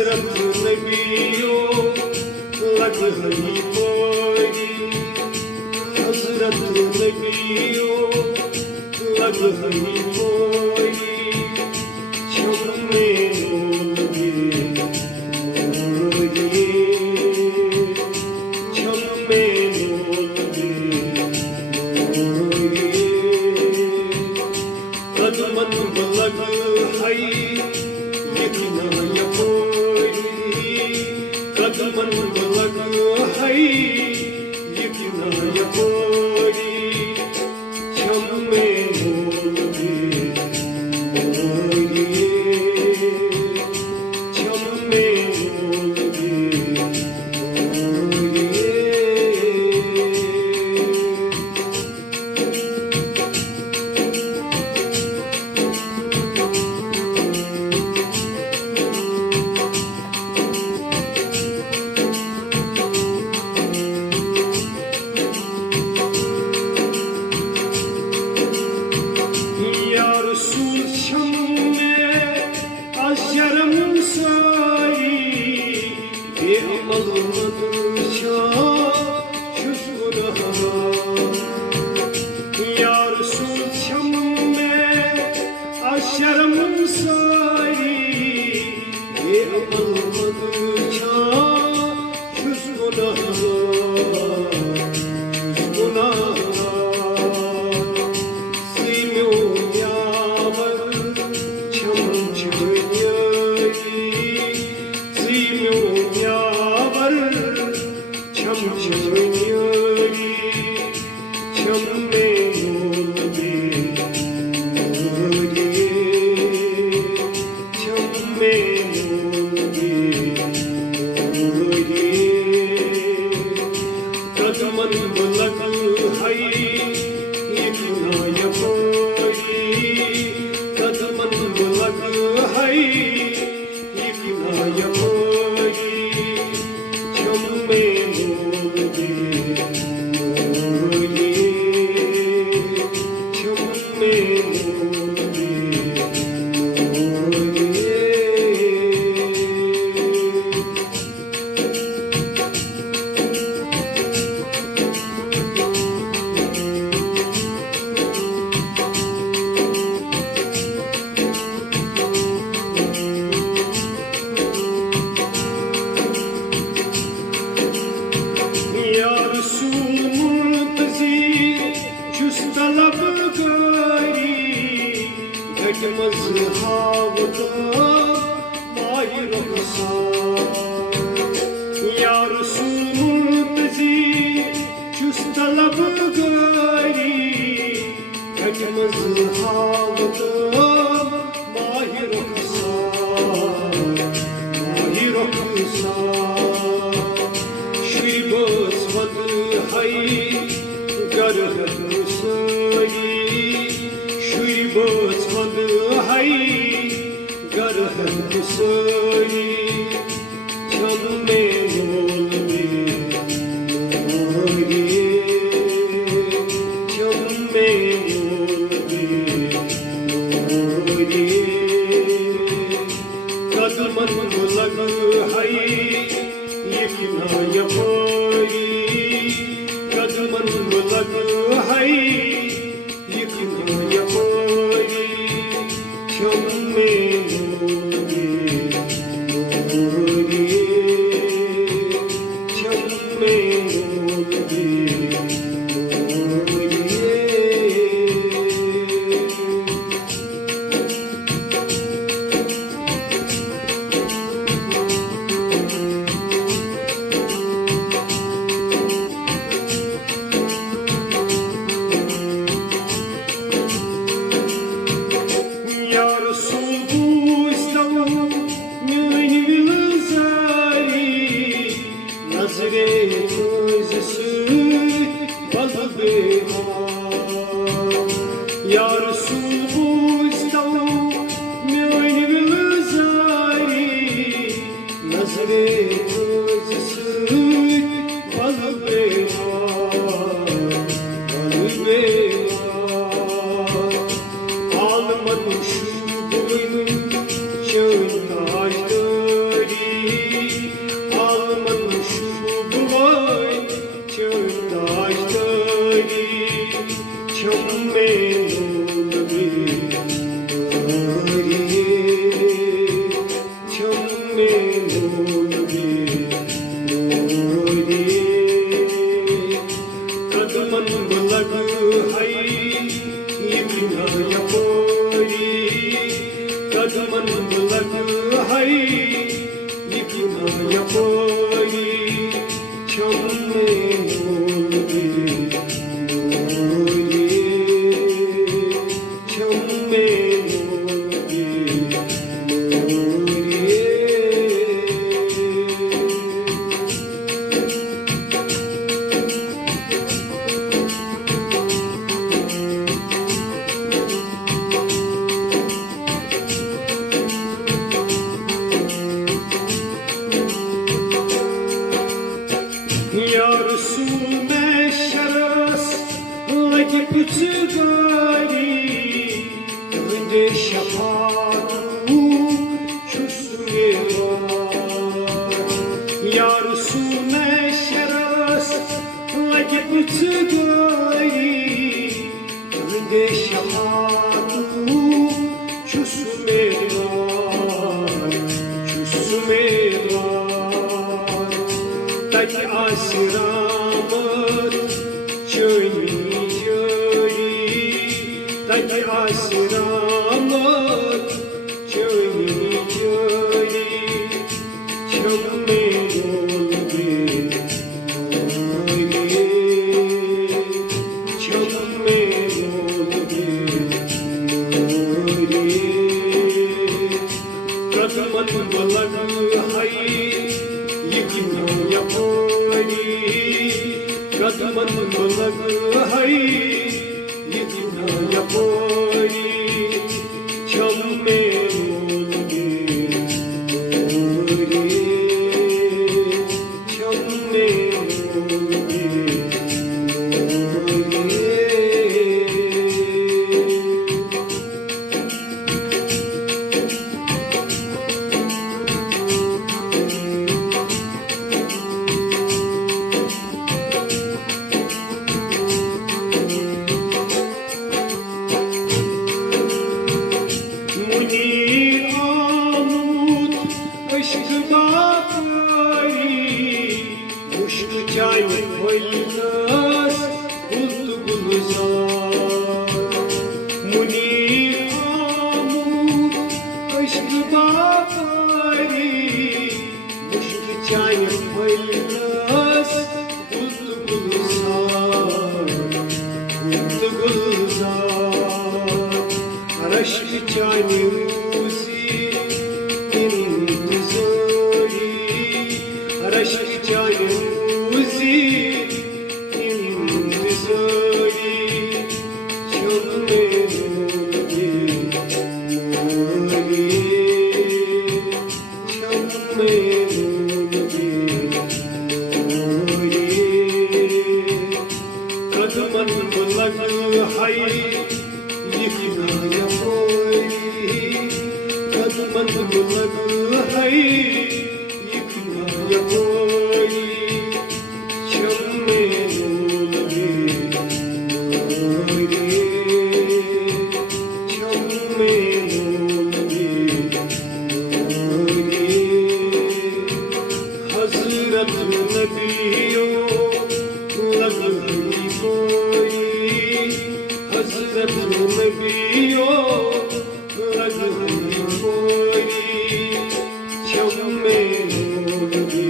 हजरत नबियों लग रही मोरी, हजरत नबियों लग रही मोरी, छमने मोरिए मोरिए, छमने मोरिए मोरिए, कदमन लग हई कदमन लग हई यकिना यकोरी, छम्मे मोरिए मोरिए, छम्मे मोरिए मोरिए। Şerm sari bir malımdırsa yüz günahına, ya Resul şemme aşerm sari bir malımdırsa yüz günahına, yüz günahına. कदमन लग हई यकिना यकोरी, कदमन लग हई यकिना यकोरी, छम्मे मोरिए मोरिए, छम्मे मोरिए मोरिए। तलब करी घट मज़हावत माही रखसा, या रसूल मुर्तज़ी चुस तलब करी घट मज़हावत माही रखसा, माही रखसा। शिरबस वद हई गरहत शुरबस वद हई गरहत सोई, छम्मे मोरिए मोरिए, छम्मे मोरिए मोरिए। कदमन लग हई यकिना यकोरी, कदमन लग हई यकिना यकोरी, छम्मे मोरिए मोरिए, छम्मे मोरिए मोरिए। लग है इतना कोई छमे छमे Yarısı meşeras lagi putsugari Gde şafatu çusmeva Yarısı meşeras lagi putsugari Gde şafatu çusmeva Tati asiramat çöni jöri Tati asiramat çöni jöri Çömme olge Çömme olge Kadman balag hai Yekina yapori Kadman balag hai Yekina yapori Chamme olge Chamme olge Kadman balag hai Yekina yapori Kadman balag hai Yekina yapori Chamme olge Chamme olge Hazrat Nabiyo lag Hazrat Nabiyo lag koi Chamme olge